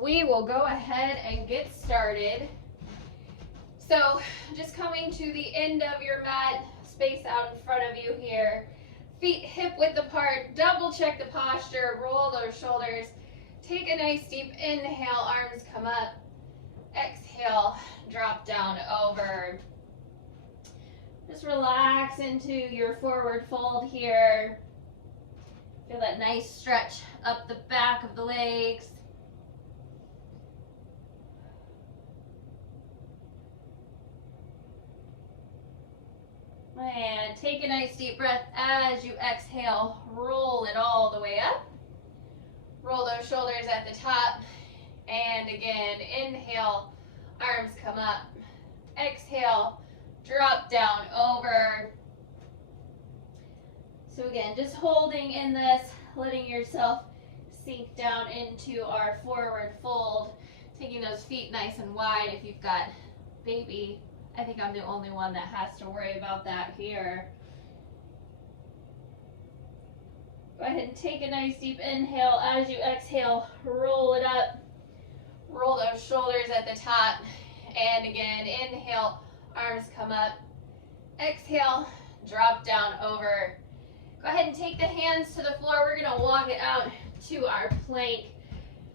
we will go ahead and get started. So just coming to the end of your mat, space out in front of you here. Feet hip width apart, double check the posture, roll those shoulders. Take a nice deep inhale, arms come up. Exhale, drop down over. Just relax into your forward fold here. Feel that nice stretch up the back of the legs. And take a nice deep breath as you exhale, roll it all the way up. Roll those shoulders at the top. And again, inhale, arms come up. Exhale, drop down over. So again, just holding in this, letting yourself sink down into our forward fold. Taking those feet nice and wide if you've got baby. I think I'm the only one that has to worry about that here. Go ahead and take a nice deep inhale. As you exhale, roll it up. Roll those shoulders at the top. And again, inhale, arms come up. Exhale, drop down over. Go ahead and take the hands to the floor. We're going to walk it out to our plank.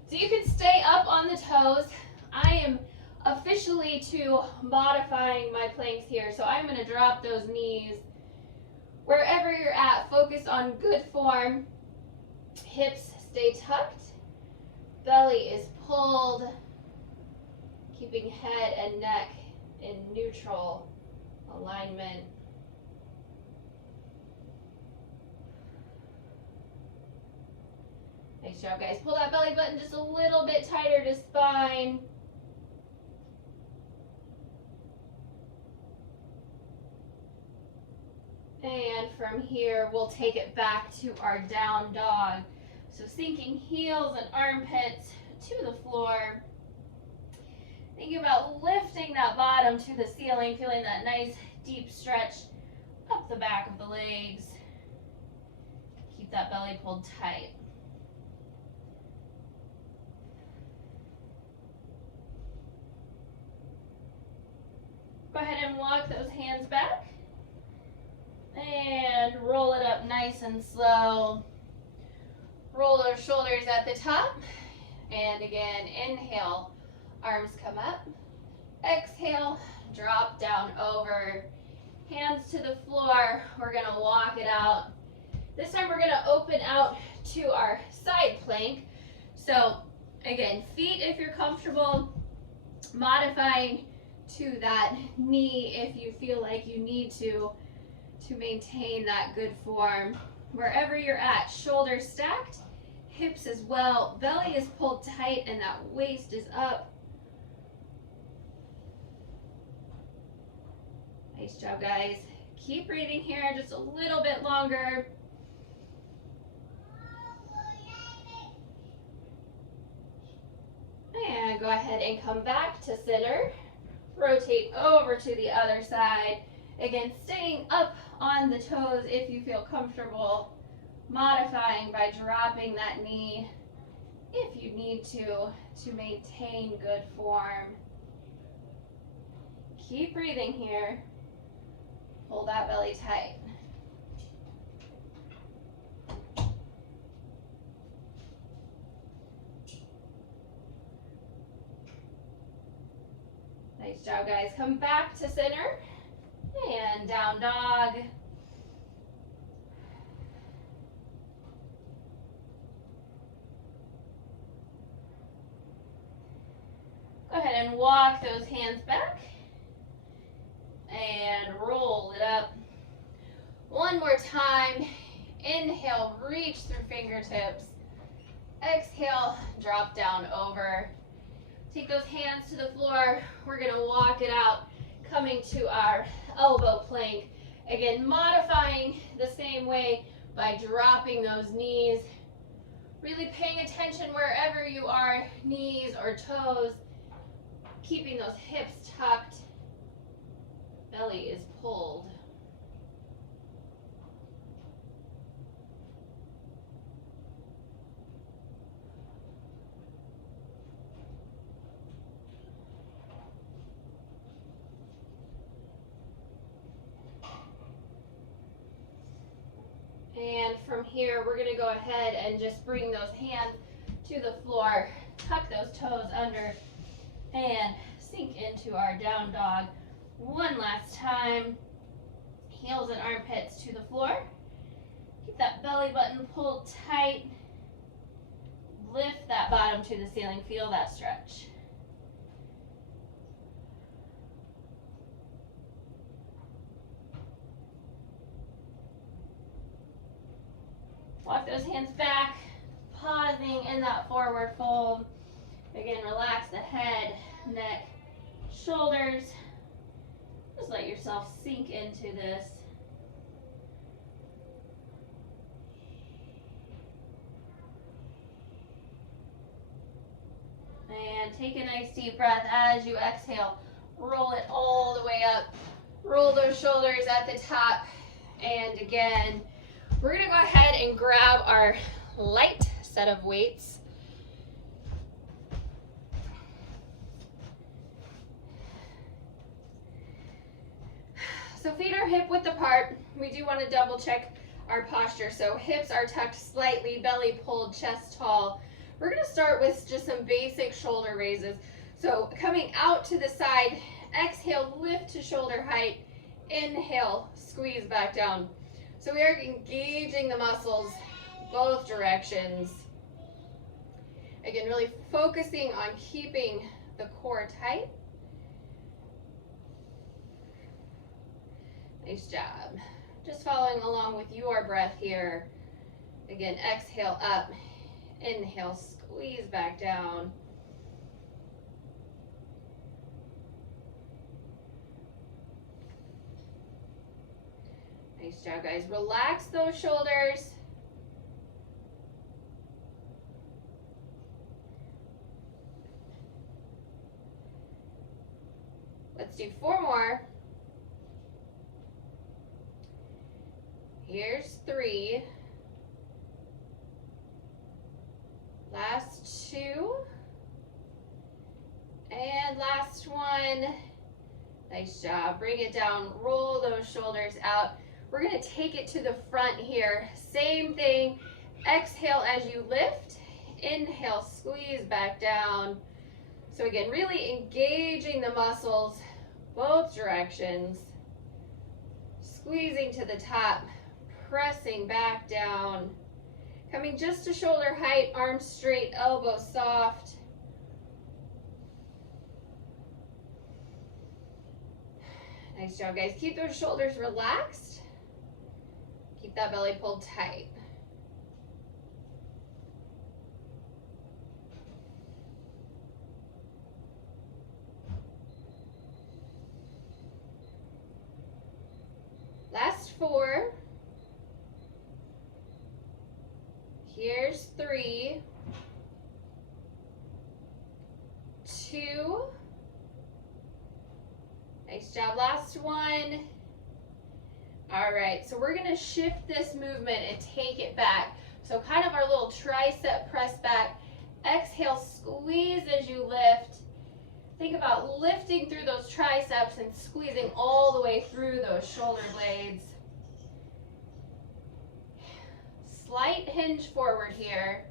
So you can stay up on the toes. I am officially to modifying my planks here. So I'm going to drop those knees. Wherever you're at, focus on good form. Hips stay tucked. Belly is pulled. Keeping head and neck in neutral alignment. Nice job, guys. Pull that belly button just a little bit tighter to spine. And from here, we'll take it back to our down dog. So sinking heels and armpits to the floor. Thinking about lifting that bottom to the ceiling, feeling that nice deep stretch up the back of the legs. Keep that belly pulled tight. Go ahead and walk those hands back. And roll it up nice and slow. Roll those shoulders at the top. And again, inhale, arms come up. Exhale, drop down over. Hands to the floor. We're going to walk it out. This time we're going to open out to our side plank. So again, feet if you're comfortable, modifying to that knee if you feel like you need to maintain that good form. Wherever you're at, shoulders stacked, hips as well, belly is pulled tight and that waist is up. Nice job, guys. Keep breathing here just a little bit longer. And go ahead and come back to center. Rotate over to the other side. Again, staying up on the toes if you feel comfortable. Modifying by dropping that knee if you need to maintain good form. Keep breathing here. Hold that belly tight. Nice job, guys. Come back to center. And down dog. Go ahead and walk those hands back. And roll it up. One more time. Inhale, reach through fingertips. Exhale, drop down over. Take those hands to the floor. We're going to walk it out, coming to our elbow plank. Again, modifying the same way by dropping those knees. Really paying attention wherever you are, knees or toes. Keeping those hips tucked. Belly is pulled. And from here, we're gonna go ahead and just bring those hands to the floor, tuck those toes under, and sink into our down dog. One last time, heels and armpits to the floor. Keep that belly button pulled tight. Lift that bottom to the ceiling, feel that stretch. Walk those hands back, pausing in that forward fold. Again, relax the head, neck, shoulders. Just let yourself sink into this. And take a nice deep breath as you exhale. Roll it all the way up. Roll those shoulders at the top. And again, we're gonna go ahead and grab our light set of weights. So feet are hip width apart. We do want to double check our posture. So hips are tucked slightly, belly pulled, chest tall. We're going to start with just some basic shoulder raises. So coming out to the side, exhale, lift to shoulder height. Inhale, squeeze back down. So we are engaging the muscles both directions. Again, really focusing on keeping the core tight. Nice job. Just following along with your breath here. Again, exhale up, inhale, squeeze back down. Nice job, guys. Relax those shoulders. Let's do 4 more. Here's 3. Last 2. And last one. Nice job. Bring it down. Roll those shoulders out. We're going to take it to the front here. Same thing. Exhale as you lift. Inhale, squeeze back down. So again, really engaging the muscles both directions. Squeezing to the top. Pressing back down, coming just to shoulder height, arms straight, elbows soft. Nice job, guys. Keep those shoulders relaxed. Keep that belly pulled tight. Last 4. Here's 3, 2. Nice job. Last one. All right, so we're going to shift this movement and take it back. So kind of our little tricep press back. Exhale, squeeze as you lift. Think about lifting through those triceps and squeezing all the way through those shoulder blades. Slight hinge forward here.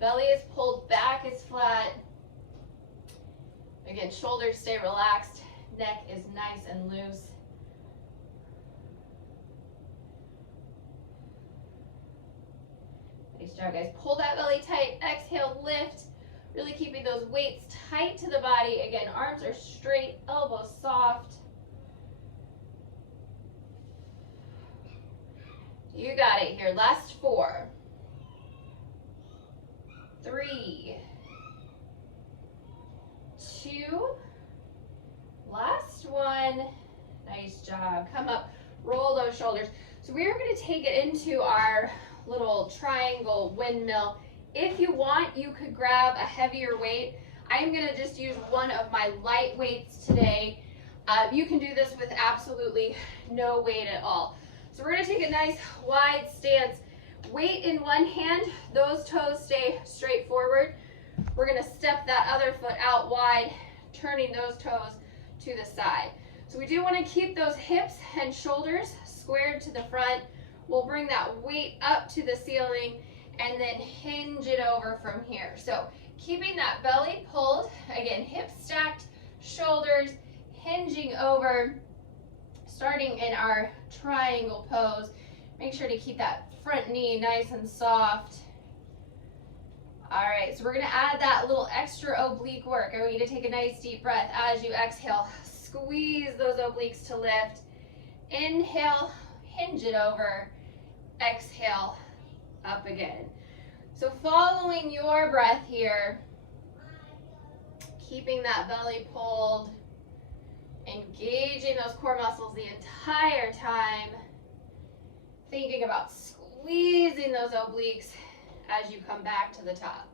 Belly is pulled, back is flat. Again, shoulders stay relaxed. Neck is nice and loose. Nice job, guys. Pull that belly tight. Exhale, lift. Really keeping those weights tight to the body. Again, arms are straight, elbows soft. You got it here. Last 4, 3, 2. Last one. Nice job. Come up, roll those shoulders. So we are going to take it into our little triangle windmill. If you want, you could grab a heavier weight. I'm going to just use one of my light weights today. You can do this with absolutely no weight at all. So we're going to take a nice wide stance. Weight in one hand, those toes stay straight forward. We're going to step that other foot out wide, turning those toes to the side. So we do want to keep those hips and shoulders squared to the front. We'll bring that weight up to the ceiling and then hinge it over from here. So keeping that belly pulled, again, hips stacked, shoulders hinging over, starting in our triangle pose. Make sure to keep that front knee nice and soft. All right, so we're gonna add that little extra oblique work. I want you to take a nice deep breath as you exhale. Squeeze those obliques to lift. Inhale, hinge it over. Exhale, up again. So following your breath here, keeping that belly pulled, engaging those core muscles the entire time, thinking about squeezing those obliques as you come back to the top.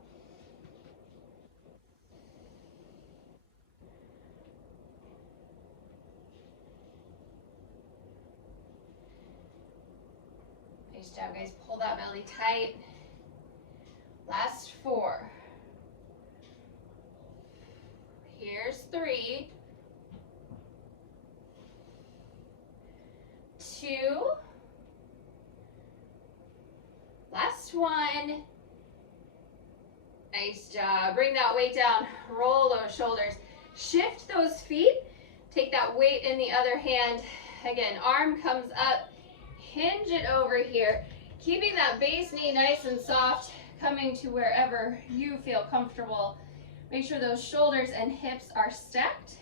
Nice job, guys. Pull that belly tight. Last 4. Here's 3, 2, last 1. Nice job. Bring that weight down. Roll those shoulders. Shift those feet. Take that weight in the other hand. Again, arm comes up. Hinge it over here. Keeping that base knee nice and soft, coming to wherever you feel comfortable. Make sure those shoulders and hips are stacked.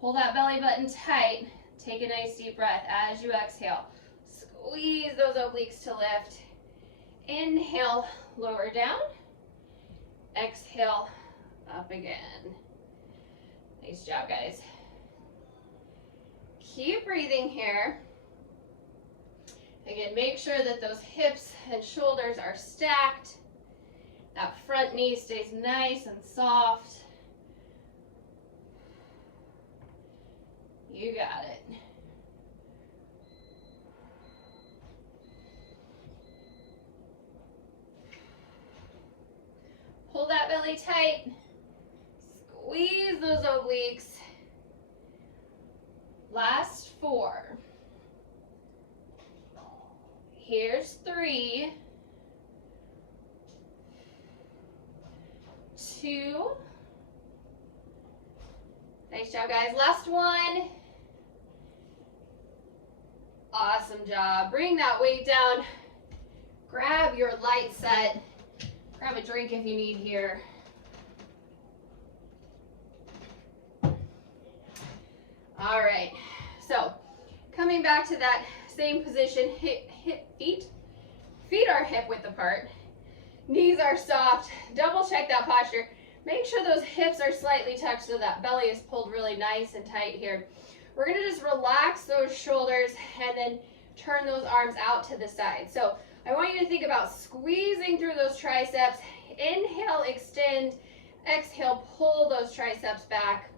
Pull that belly button tight. Take a nice deep breath as you exhale. Squeeze those obliques to lift. Inhale, lower down. Exhale, up again. Nice job, guys. Keep breathing here. Again, make sure that those hips and shoulders are stacked. That front knee stays nice and soft. You got it. Pull that belly tight. Squeeze those obliques. Last 4. Here's 3, 2. Nice job, guys. Last 1. Awesome job. Bring that weight down. Grab your light set. Grab a drink if you need here. All right. So, coming back to that same position, feet are hip width apart, knees are soft. Double check that posture. Make sure those hips are slightly touched so that belly is pulled really nice and tight here. We're gonna just relax those shoulders and then turn those arms out to the side. So I want you to think about squeezing through those triceps. Inhale, extend. Exhale, pull those triceps back.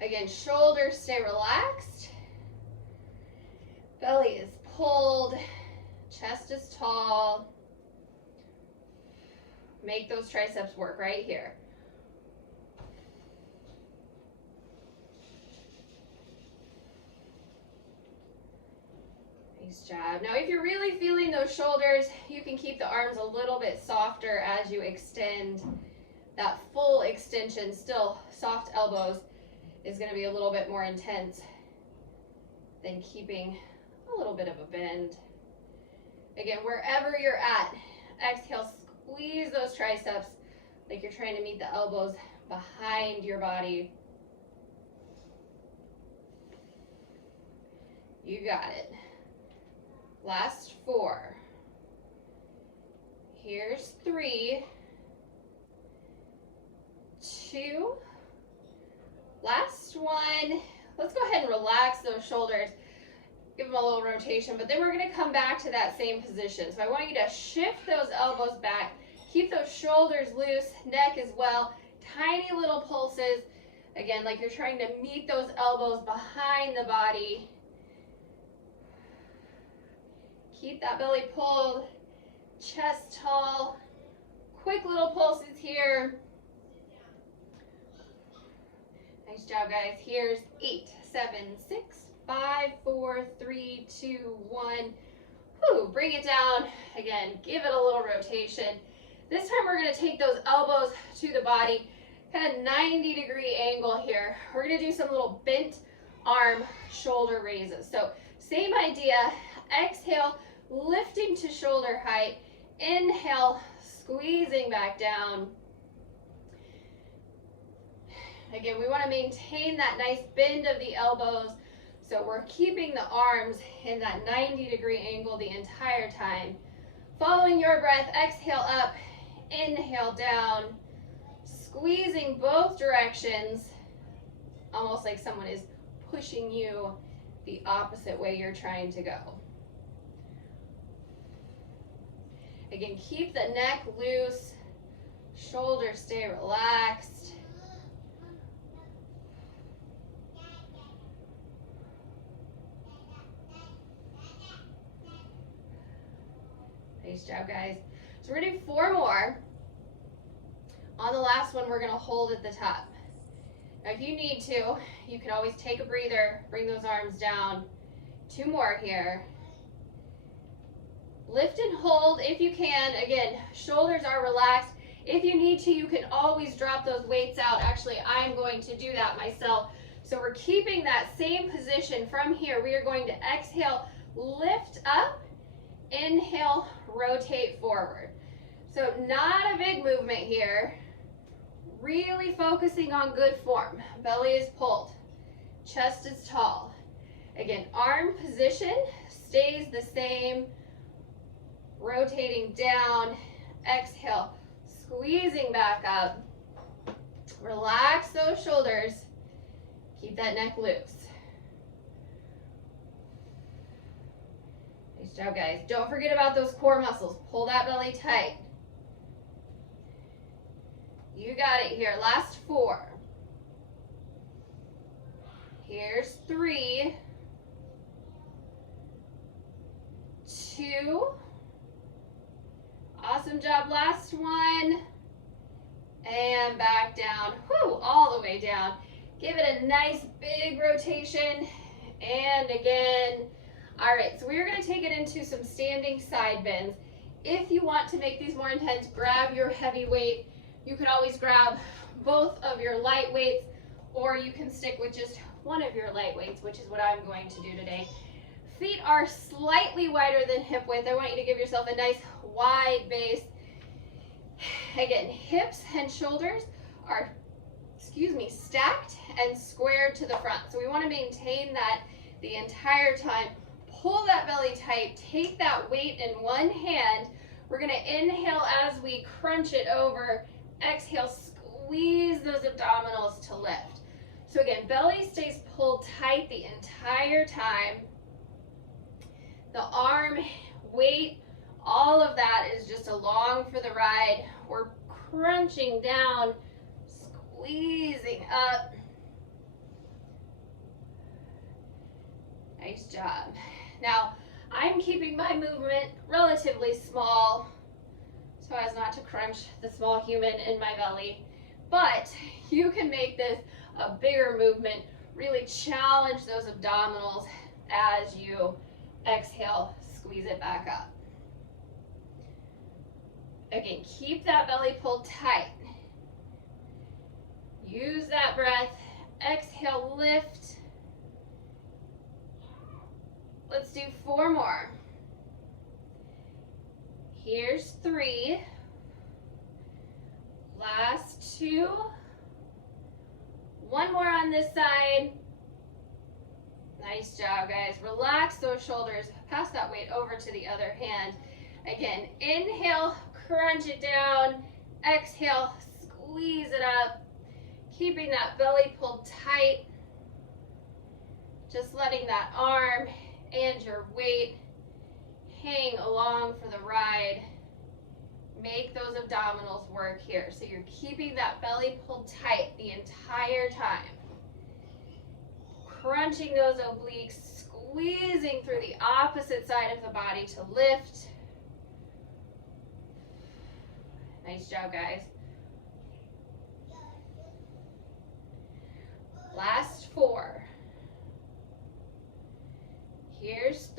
Again, shoulders stay relaxed. Belly is pulled, chest is tall. Make those triceps work right here. Nice job. Now, if you're really feeling those shoulders, you can keep the arms a little bit softer as you extend. That full extension, still soft elbows, is going to be a little bit more intense than keeping a little bit of a bend. Again, wherever you're at, exhale, squeeze those triceps like you're trying to meet the elbows behind your body. You got it. Last 4. Here's 3, 2, last 1. Let's go ahead and relax those shoulders. Give them a little rotation, but then we're going to come back to that same position. So I want you to shift those elbows back. Keep those shoulders loose, neck as well. Tiny little pulses. Again, like you're trying to meet those elbows behind the body. Keep that belly pulled, chest tall. Quick little pulses here. Nice job, guys. Here's 8, 7, 6, 5, 4, 3, 2, 1. Whew, bring it down. Again, give it a little rotation. This time we're going to take those elbows to the body, kind of 90-degree angle here. We're going to do some little bent arm shoulder raises. So same idea. Exhale, lifting to shoulder height. Inhale, squeezing back down. Again, we want to maintain that nice bend of the elbows. So we're keeping the arms in that 90-degree angle the entire time. Following your breath, exhale up, inhale down, squeezing both directions, almost like someone is pushing you the opposite way you're trying to go. Again, keep the neck loose, shoulders stay relaxed. Nice job, guys. So we're gonna do 4 more. On the last one, we're gonna hold at the top. Now, if you need to, you can always take a breather, bring those arms down. 2 more here. Lift and hold if you can. Again, shoulders are relaxed. If you need to, you can always drop those weights out. Actually, I'm going to do that myself. So we're keeping that same position from here. We are going to exhale, lift up, inhale, rotate forward. So not a big movement here. Really focusing on good form. Belly is pulled. Chest is tall. Again, arm position stays the same. Rotating down. Exhale, squeezing back up. Relax those shoulders. Keep that neck loose. Nice job, guys. Don't forget about those core muscles. Pull that belly tight. You got it here. Last 4. Here's 3, 2. Awesome job. Last one. And back down. Whew, all the way down. Give it a nice big rotation. And again. All right, so we're going to take it into some standing side bends. If you want to make these more intense, grab your heavy weight. You can always grab both of your light weights, or you can stick with just one of your light weights, which is what I'm going to do today. Feet are slightly wider than hip width. I want you to give yourself a nice wide base. Again, hips and shoulders are, stacked and squared to the front. So we want to maintain that the entire time. Pull that belly tight. Take that weight in one hand. We're going to inhale as we crunch it over. Exhale, squeeze those abdominals to lift. So again, belly stays pulled tight the entire time. The arm, weight, all of that is just along for the ride. We're crunching down, squeezing up. Nice job. Now, I'm keeping my movement relatively small so as not to crunch the small human in my belly, but you can make this a bigger movement, really challenge those abdominals as you exhale, squeeze it back up. Again, keep that belly pulled tight. Use that breath. Exhale, lift. Let's do 4 more. Here's 3. Last 2. 1 more on this side. Nice job, guys. Relax those shoulders. Pass that weight over to the other hand. Again, inhale, crunch it down. Exhale, squeeze it up. Keeping that belly pulled tight. Just letting that arm and your weight hang along for the ride. Make those abdominals work here. So you're keeping that belly pulled tight the entire time. Crunching those obliques, squeezing through the opposite side of the body to lift. Nice job, guys. Last 4.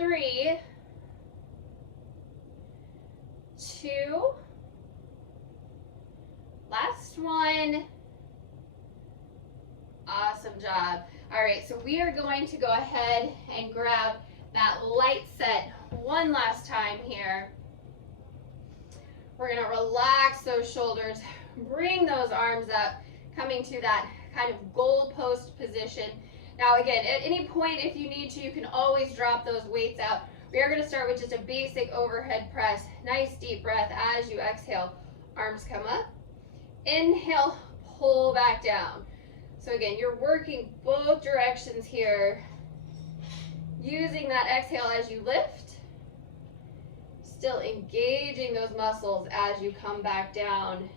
3, 2, last one. Awesome job. All right, so we are going to go ahead and grab that light set one last time here. We're gonna relax those shoulders, bring those arms up, coming to that kind of goalpost position. Now again, at any point if you need to, you can always drop those weights out. We are gonna start with just a basic overhead press. Nice deep breath as you exhale. Arms come up. Inhale, pull back down. So again, you're working both directions here. Using that exhale as you lift. Still engaging those muscles as you come back down.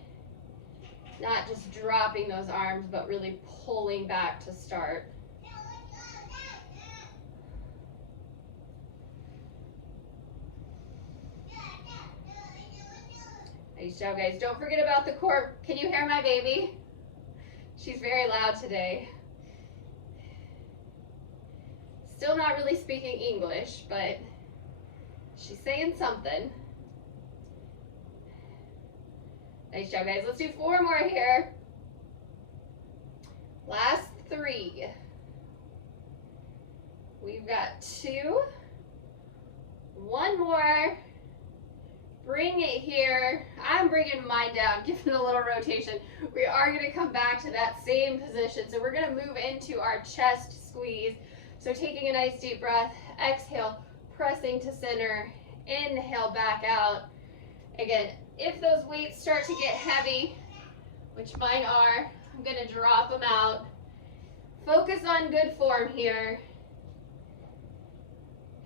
Not just dropping those arms, but really pulling back to start. Nice job, guys. Don't forget about the core. Can you hear my baby? She's very loud today. Still not really speaking English, but she's saying something. Nice job, guys. Let's do 4 more here. Last 3. We've got 2. 1 more. Bring it here. I'm bringing mine down, giving it a little rotation. We are going to come back to that same position. So we're going to move into our chest squeeze. So taking a nice deep breath, exhale, pressing to center, inhale back out. Again, if those weights start to get heavy, which mine are, I'm going to drop them out. Focus on good form here.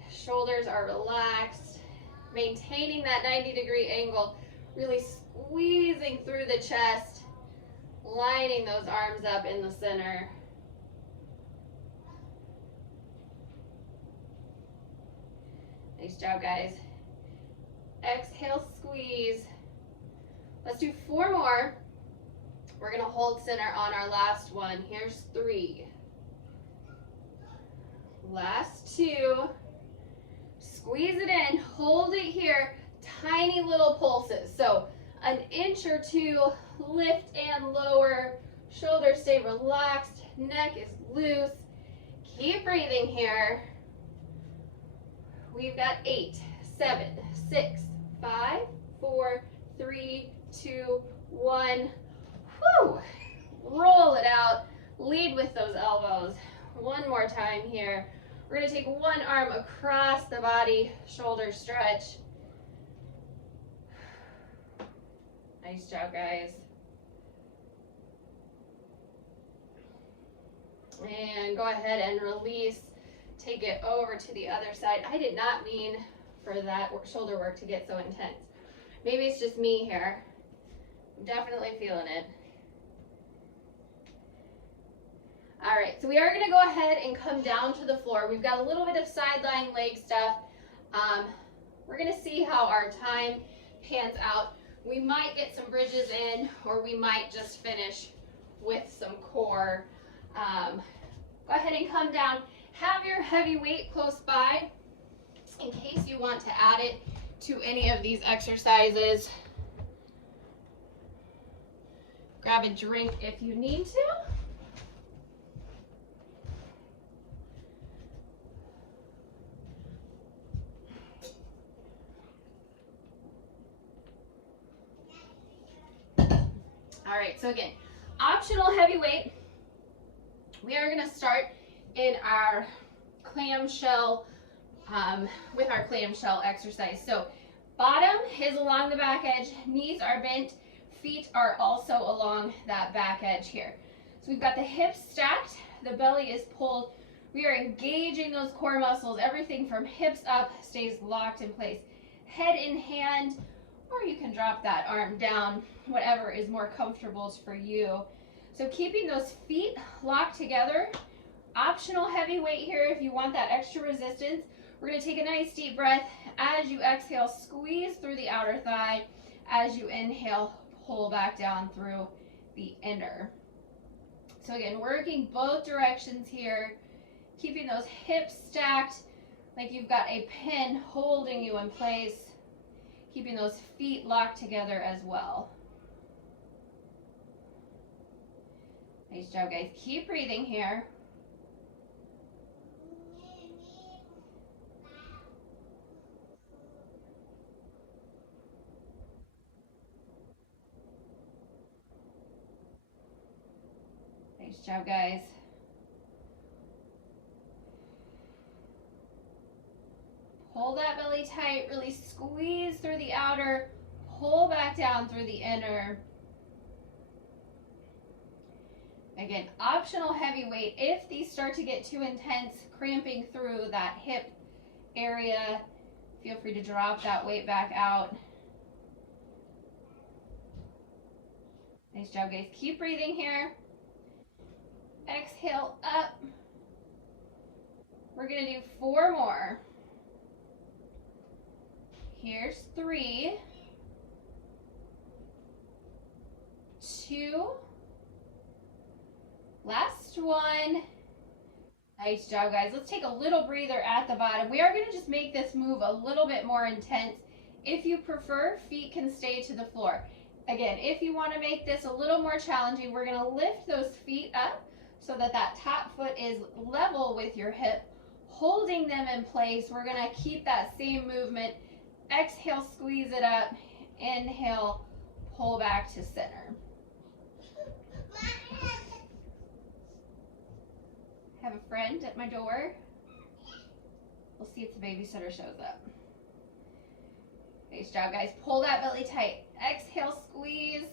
Shoulders are relaxed. Maintaining that 90-degree angle, really squeezing through the chest, lining those arms up in the center. Nice job, guys. Exhale, squeeze. Let's do 4 more. We're gonna hold center on our last one. Here's 3. Last 2. Squeeze it in, hold it here, tiny little pulses. So an inch or 2, lift and lower, shoulders stay relaxed, neck is loose. Keep breathing here. We've got 8, 7, 6, 5, 4, 3, 2, 1. Whew. Roll it out, lead with those elbows. One more time here. We're going to take one arm across the body, shoulder stretch. Nice job, guys. And go ahead and release. Take it over to the other side. I did not mean for that shoulder work to get so intense. Maybe it's just me here. I'm definitely feeling it. All right, so we are gonna go ahead and come down to the floor. We've got a little bit of sideline leg stuff. We're gonna see how our time pans out. We might get some bridges in, or we might just finish with some core. Go ahead and come down. Have your heavy weight close by in case you want to add it to any of these exercises. Grab a drink if you need to. All right, so again, optional heavy weight. We are gonna start in our clamshell, with our clamshell exercise. So bottom is along the back edge, knees are bent, feet are also along that back edge here. So we've got the hips stacked, the belly is pulled. We are engaging those core muscles. Everything from hips up stays locked in place. Head in hand, or you can drop that arm down, whatever is more comfortable for you. So keeping those feet locked together. Optional heavy weight here if you want that extra resistance. We're going to take a nice deep breath. As you exhale, squeeze through the outer thigh. As you inhale, pull back down through the inner. So again, working both directions here, keeping those hips stacked. like you've got a pin holding you in place, keeping those feet locked together as well. Nice job, guys. Keep breathing here. Nice job, guys. Pull that belly tight, really squeeze through the outer, pull back down through the inner. Again, optional heavy weight. If these start to get too intense, cramping through that hip area, feel free to drop that weight back out. Nice job, guys. Keep breathing here. Exhale up. We're going to do 4 more. Here's 3, 2, last one. Nice job, guys. Let's take a little breather at the bottom. We are going to just make this move a little bit more intense. If you prefer, feet can stay to the floor. Again, if you want to make this a little more challenging, we're going to lift those feet up so that that top foot is level with your hip, holding them in place. We're going to keep that same movement. Exhale, squeeze it up. Inhale, pull back to center. I have a friend at my door. We'll see if the babysitter shows up. Nice job, guys. Pull that belly tight. Exhale, squeeze.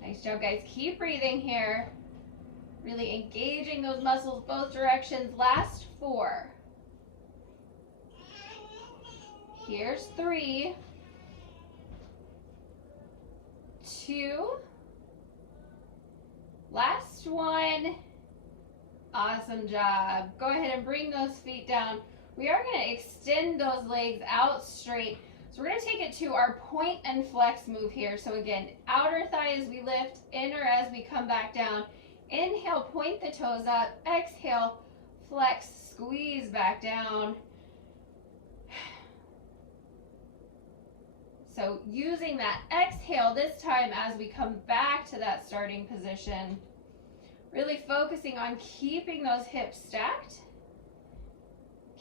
Nice job, guys. Keep breathing here. Really engaging those muscles both directions. Last 4. Here's 3, 2, last one. Awesome job. Go ahead and bring those feet down. We are going to extend those legs out straight. So we're going to take it to our point and flex move here. So again, outer thigh as we lift, inner as we come back down. Inhale, point the toes up. Exhale, flex, squeeze back down. So using that exhale this time as we come back to that starting position, really focusing on keeping those hips stacked,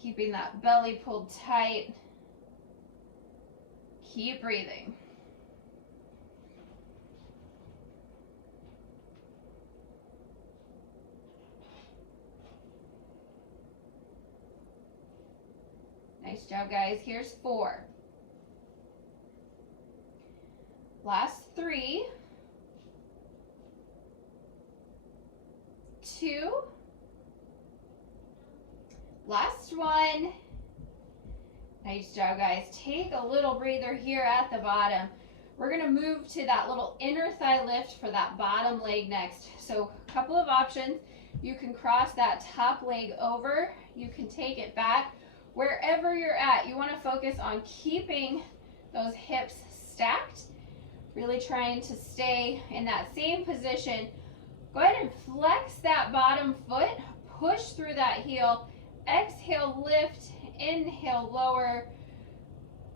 keeping that belly pulled tight. Keep breathing. Nice job, guys. Here's 4. Last 3, 2, last one. Nice job, guys. Take a little breather here at the bottom. We're going to move to that little inner thigh lift for that bottom leg next. So a couple of options. You can cross that top leg over. You can take it back. Wherever you're at, you want to focus on keeping those hips stacked. Really trying to stay in that same position. Go ahead and flex that bottom foot. Push through that heel. Exhale, lift. Inhale, lower.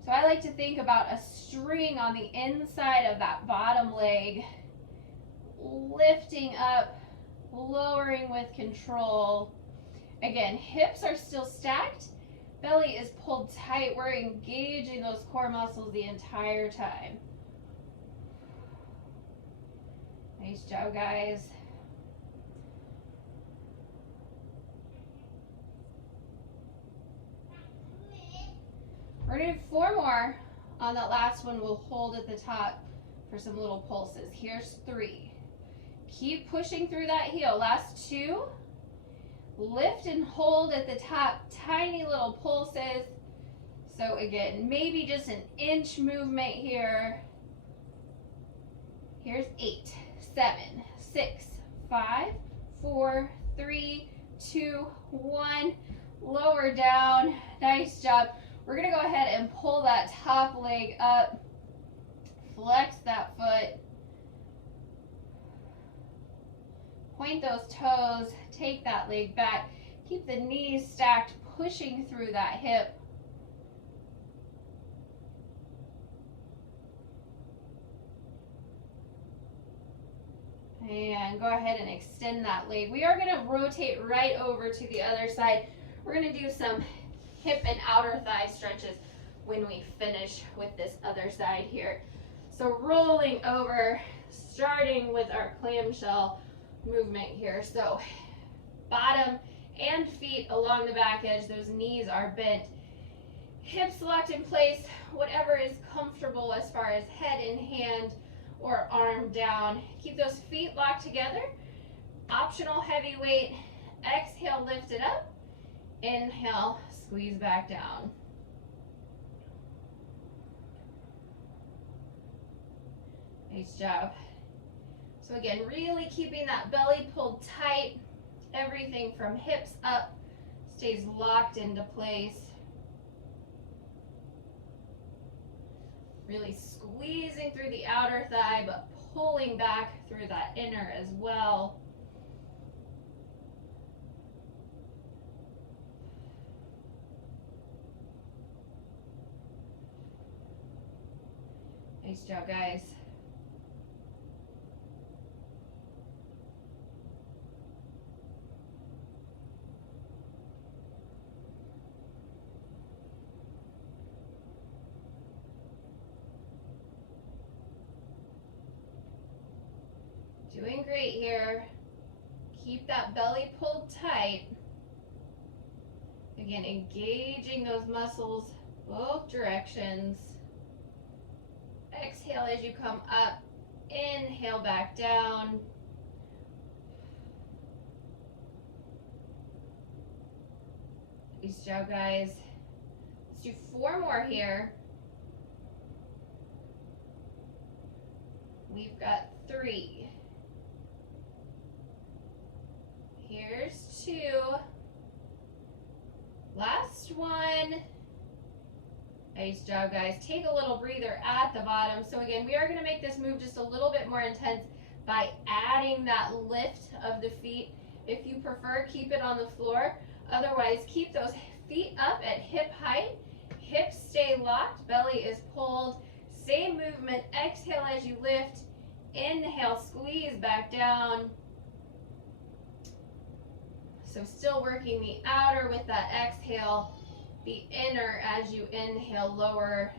So I like to think about a string on the inside of that bottom leg. Lifting up, lowering with control. Again, hips are still stacked. Belly is pulled tight. We're engaging those core muscles the entire time. Nice job, guys. We're going to do 4 more. On that last one, we'll hold at the top for some little pulses. Here's 3. Keep pushing through that heel. Last 2. Lift and hold at the top. Tiny little pulses. So again, maybe just an inch movement here. Here's 8, 7, 6, 5, 4, 3, 2, 1. Lower down. Nice job. We're going to go ahead and pull that top leg up. Flex that foot. Point those toes, take that leg back, keep the knees stacked, pushing through that hip. And go ahead and extend that leg. We are going to rotate right over to the other side. We're going to do some hip and outer thigh stretches when we finish with this other side here. So rolling over, starting with our clamshell movement here. So bottom and feet along the back edge. Those knees are bent. Hips locked in place. Whatever is comfortable as far as head in hand or arm down. Keep those feet locked together. Optional heavy weight. Exhale, lift it up. Inhale, squeeze back down. Nice job. So again, really keeping that belly pulled tight. Everything from hips up stays locked into place. Really squeezing through the outer thigh, but pulling back through that inner as well. Nice job, guys. Doing great here. Keep that belly pulled tight. Again, engaging those muscles both directions. Exhale as you come up. Inhale back down. Nice job, guys. Let's do 4 more here. We've got 3. Here's 2. Last one. Nice job, guys. Take a little breather at the bottom. So again, we are going to make this move just a little bit more intense by adding that lift of the feet. If you prefer, keep it on the floor. Otherwise, keep those feet up at hip height. Hips stay locked. Belly is pulled. Same movement. Exhale as you lift. Inhale, squeeze back down. So still working the outer with that exhale, the inner as you inhale, lower.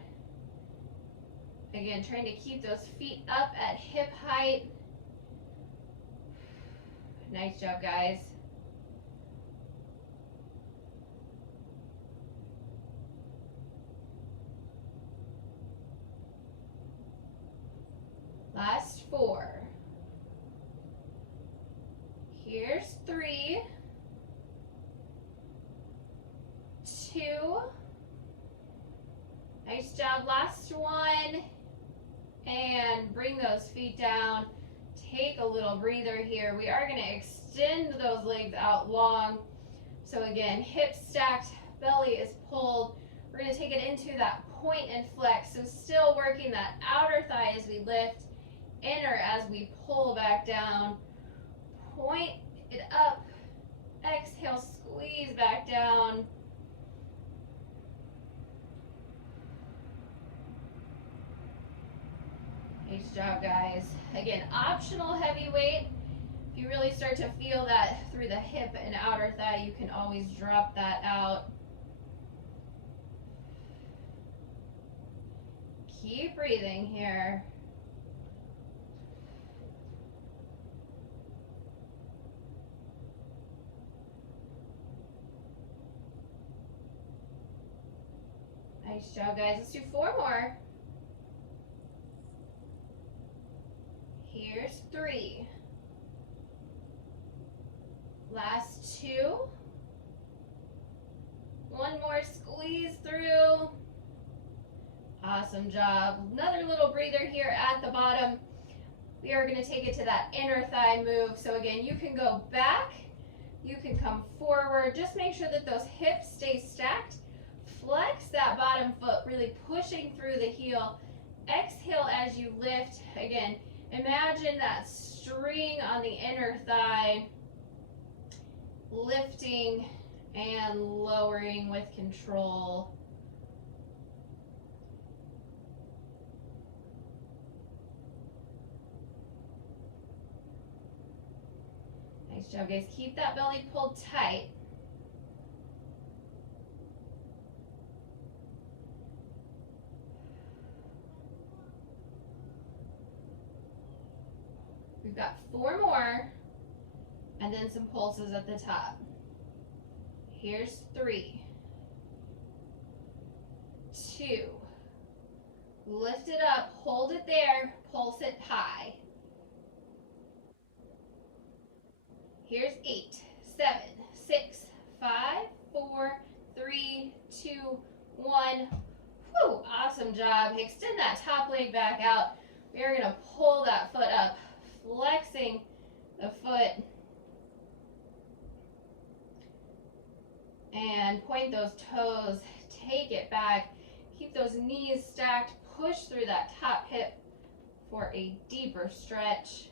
Again, trying to keep those feet up at hip height. Nice job, guys. Last 4. Here's 3. 2. Nice job. Last one. And bring those feet down. Take a little breather here. We are going to extend those legs out long. So again, hips stacked, belly is pulled. We're going to take it into that point and flex. So still working that outer thigh as we lift, inner as we pull back down. Point it up. Exhale, squeeze back down. Nice job, guys. Again, optional heavy weight. If you really start to feel that through the hip and outer thigh, you can always drop that out. Keep breathing here. Nice job, guys. Let's do 4 more. Here's 3. Last 2. One more squeeze through. Awesome job. Another little breather here at the bottom. We are going to take it to that inner thigh move. So again, you can go back, you can come forward. Just make sure that those hips stay stacked. Flex that bottom foot, really pushing through the heel. Exhale as you lift. Again, imagine that string on the inner thigh, lifting and lowering with control. Nice job, guys. Keep that belly pulled tight. We've got 4 more, and then some pulses at the top. Here's 3, 2, lift it up, hold it there, pulse it high. Here's 8, 7, 6, 5, 4, 3, 2, 1. Whew, awesome job. Extend that top leg back out. We are going to pull that foot up, flexing the foot and point those toes, take it back, keep those knees stacked, push through that top hip for a deeper stretch.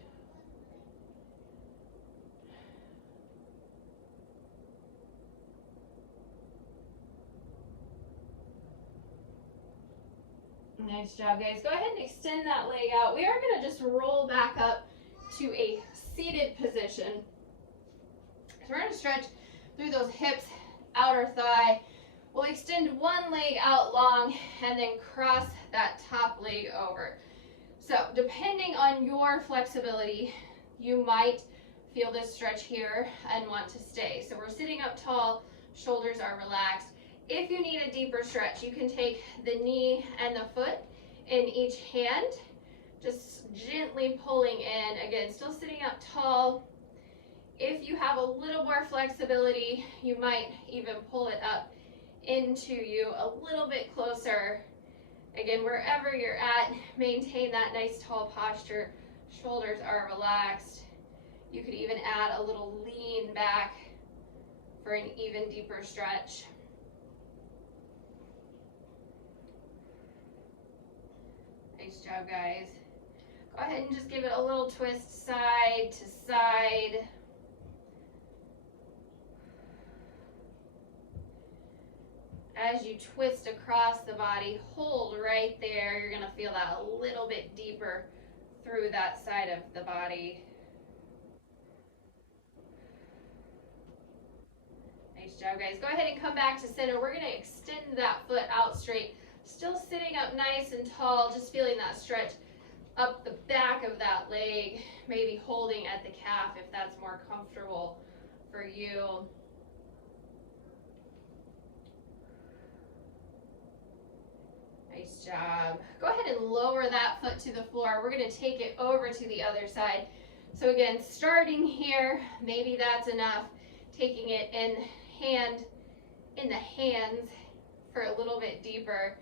Nice job, guys. Go ahead and extend that leg out. We are going to just roll back up to a seated position. So we're going to stretch through those hips, outer thigh. We'll extend one leg out long and then cross that top leg over. So depending on your flexibility, you might feel this stretch here and want to stay. So we're sitting up tall, shoulders are relaxed. If you need a deeper stretch, you can take the knee and the foot in each hand, just gently pulling in. Again, still sitting up tall. If you have a little more flexibility, you might even pull it up into you a little bit closer. Again, wherever you're at, maintain that nice tall posture. Shoulders are relaxed. You could even add a little lean back for an even deeper stretch. Nice job, guys. Go ahead and just give it a little twist side to side. As you twist across the body, hold right there. You're going to feel that a little bit deeper through that side of the body. Nice job, guys. Go ahead and come back to center. We're going to extend that foot out straight. Still sitting up nice and tall, just feeling that stretch up the back of that leg, maybe holding at the calf if that's more comfortable for you. Nice job. Go ahead and lower that foot to the floor. We're going to take it over to the other side. So again, starting here, maybe that's enough. Taking it in the hands for a little bit deeper.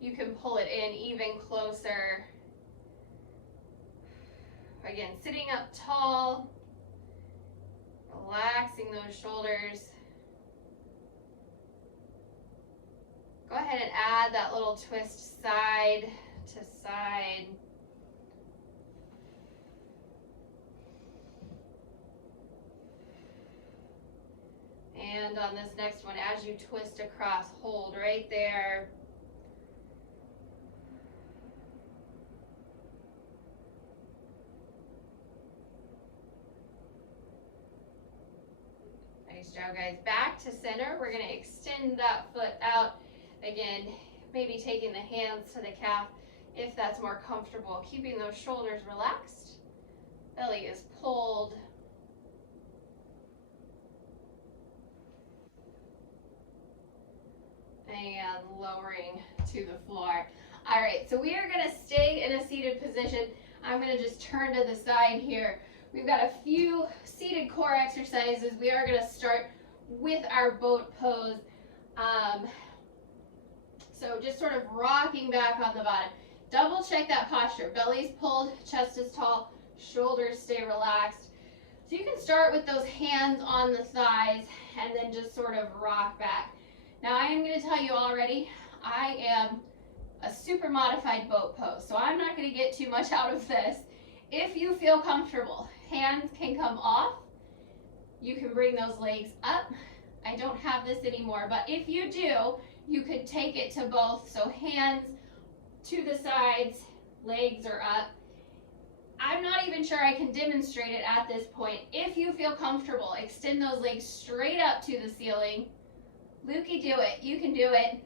You can pull it in even closer. Again, sitting up tall, relaxing those shoulders. Go ahead and add that little twist side to side. And on this next one, as you twist across, hold right there. Nice job, guys. Back to center. We're going to extend that foot out. Again, maybe taking the hands to the calf if that's more comfortable. Keeping those shoulders relaxed. Belly is pulled. And lowering to the floor. All right, so we are going to stay in a seated position. I'm going to just turn to the side here. We've got a few seated core exercises. We are going to start with our boat pose. So just sort of rocking back on the bottom. Double check that posture. Belly's pulled, chest is tall, shoulders stay relaxed. So you can start with those hands on the thighs and then just sort of rock back. Now I am going to tell you already, I am a super modified boat pose, so I'm not going to get too much out of this. If you feel comfortable hands can come off. You can bring those legs up. I don't have this anymore, but if you do, you could take it to both. So hands to the sides, legs are up. I'm not even sure I can demonstrate it at this point. If you feel comfortable, extend those legs straight up to the ceiling. Lukey, do it. You can do it.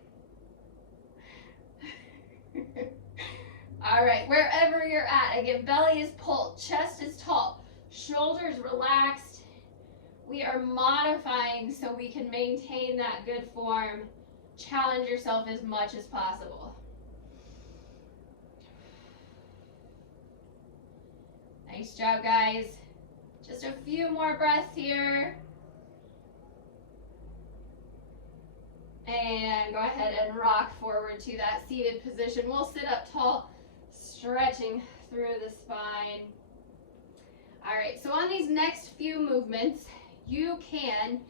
All right, wherever you're at, again, belly is pulled, chest is tall, shoulders relaxed. We are modifying so we can maintain that good form. Challenge yourself as much as possible. Nice job, guys. Just a few more breaths here. And go ahead and rock forward to that seated position. We'll sit up tall, stretching through the spine. All right, so on these next few movements, you can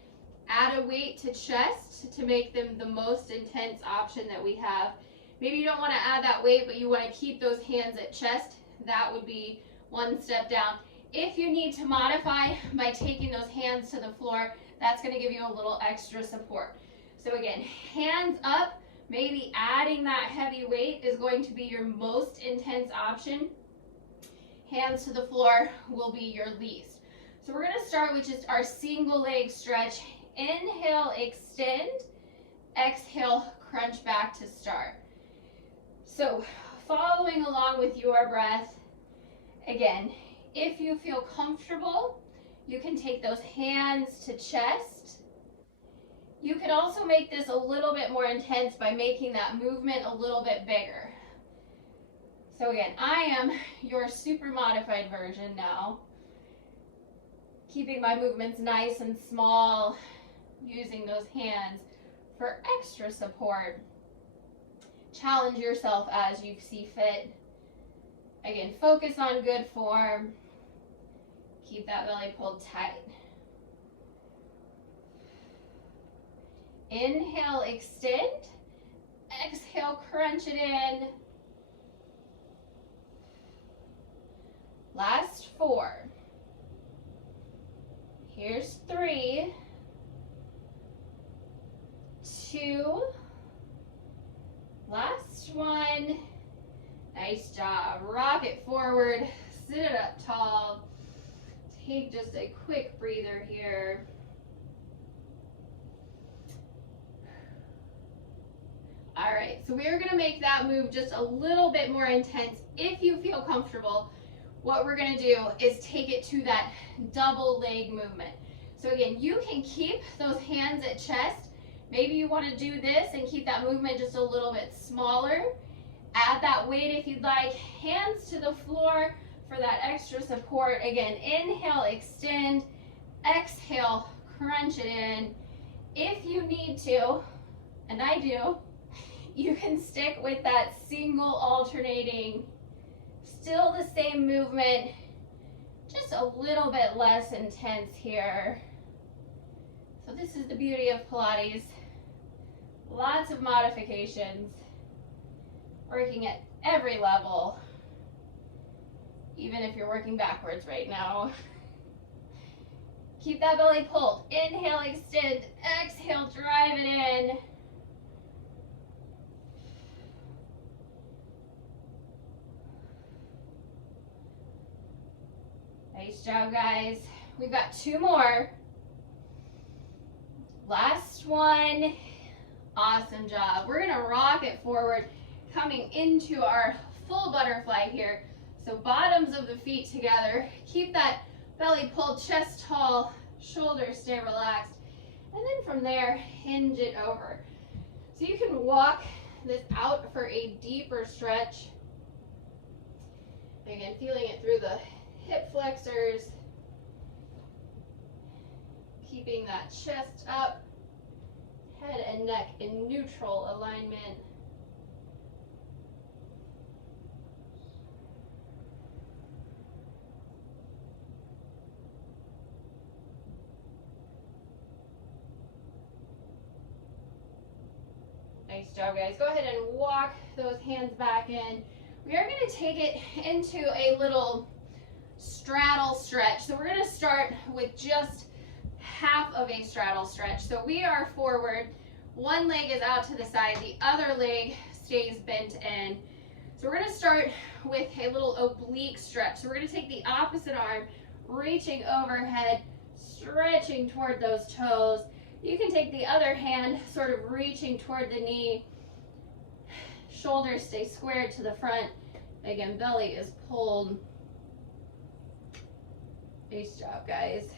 add a weight to chest to make them the most intense option that we have. Maybe you don't want to add that weight, but you want to keep those hands at chest. That would be one step down. If you need to modify by taking those hands to the floor, that's going to give you a little extra support. So again, hands up, maybe adding that heavy weight is going to be your most intense option. Hands to the floor will be your least. So we're going to start with just our single leg stretch. Inhale, extend. Exhale, crunch back to start. So following along with your breath, again, if you feel comfortable, you can take those hands to chest. You could also make this a little bit more intense by making that movement a little bit bigger. So again, I am your super modified version now. Keeping my movements nice and small, using those hands for extra support. Challenge yourself as you see fit. Again, focus on good form. Keep that belly pulled tight. Inhale, extend. Exhale, crunch it in. Last 4. Here's 3, 2, last 1. Nice job. Rock it forward, sit it up tall. Take just a quick breather here. All right, so we are gonna make that move just a little bit more intense. If you feel comfortable, what we're gonna do is take it to that double leg movement. So again, you can keep those hands at chest. Maybe you wanna do this and keep that movement just a little bit smaller. Add that weight if you'd like. Hands to the floor for that extra support. Again, inhale, extend. Exhale, crunch it in. If you need to, and I do, you can stick with that single alternating, still the same movement, just a little bit less intense here. So this is the beauty of Pilates. Lots of modifications, working at every level, even if you're working backwards right now. Keep that belly pulled. Inhale, extend. Exhale, drive it in. Nice job, guys. We've got 2 more. Last one. Awesome job. We're gonna rock it forward, coming into our full butterfly here. So bottoms of the feet together. Keep that belly pulled, chest tall, shoulders stay relaxed. And then from there, hinge it over. So you can walk this out for a deeper stretch. Again, feeling it through the hip flexors. Keeping that chest up, head and neck in neutral alignment. Nice job, guys. Go ahead and walk those hands back in. We are going to take it into a little straddle stretch. So we're gonna start with just half of a straddle stretch. So we are forward, one leg is out to the side, the other leg stays bent in. So we're gonna start with a little oblique stretch. So we're gonna take the opposite arm, reaching overhead, stretching toward those toes. You can take the other hand, sort of reaching toward the knee. Shoulders stay squared to the front. Again, belly is pulled. Nice job, guys.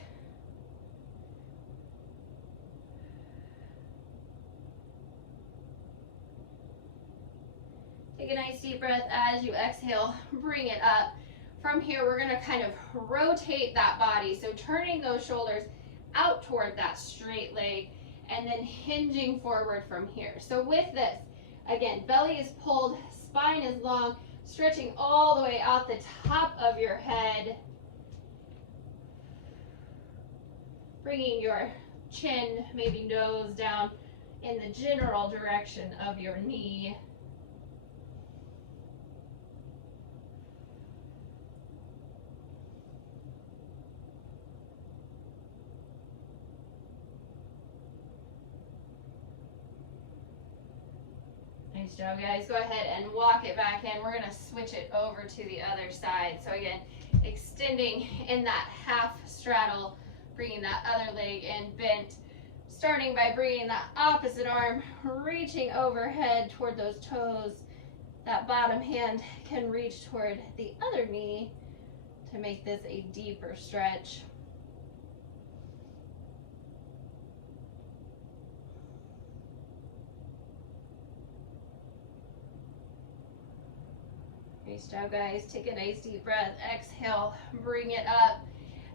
Take a nice deep breath as you exhale, bring it up. From here, we're gonna kind of rotate that body. So turning those shoulders out toward that straight leg and then hinging forward from here. So with this, again, belly is pulled, spine is long, stretching all the way out the top of your head. Bringing your chin, maybe nose down in the general direction of your knee. Nice job, guys. Go ahead and walk it back in. We're gonna switch it over to the other side. So again, extending in that half straddle, bringing that other leg in bent, starting by bringing that opposite arm, reaching overhead toward those toes. That bottom hand can reach toward the other knee to make this a deeper stretch. Nice job, guys. Take a nice deep breath. Exhale, bring it up.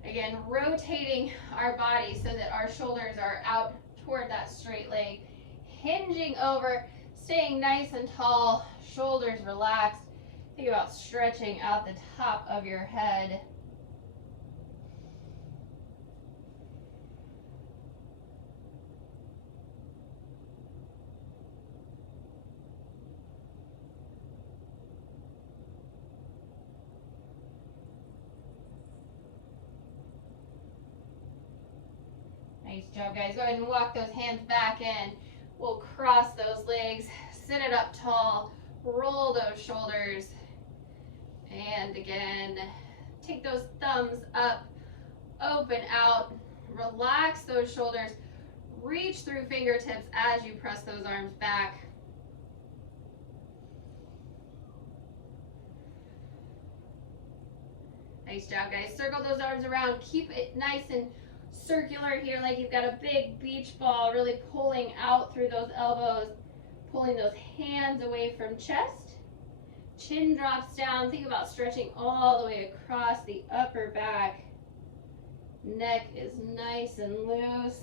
Again, rotating our body so that our shoulders are out toward that straight leg. Hinging over, staying nice and tall, shoulders relaxed. Think about stretching out the top of your head. Nice job, guys. Go ahead and walk those hands back in. We'll cross those legs, sit it up tall, roll those shoulders. And again, take those thumbs up, open out, relax those shoulders, reach through fingertips as you press those arms back. Nice job, guys. Circle those arms around. Keep it nice and circular here, like you've got a big beach ball, really pulling out through those elbows, pulling those hands away from chest. Chin drops down. Think about stretching all the way across the upper back. Neck is nice and loose.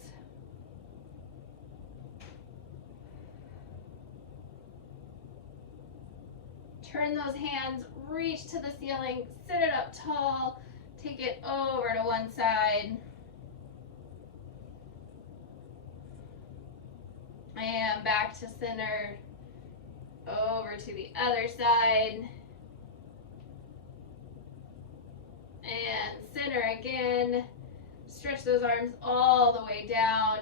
Turn those hands, reach to the ceiling, sit it up tall, take it over to one side. And back to center, over to the other side. And center again. Stretch those arms all the way down,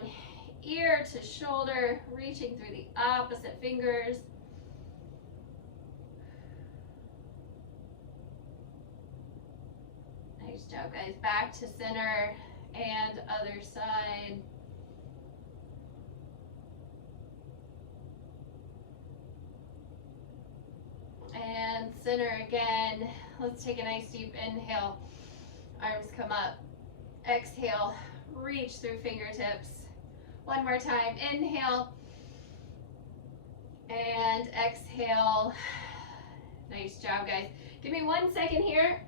ear to shoulder, reaching through the opposite fingers. Nice job, guys. Back to center and other side. And center again. Let's take a nice deep inhale. Arms come up. Exhale, reach through fingertips. One more time. Inhale. And exhale. Nice job, guys. Give me 1 second here.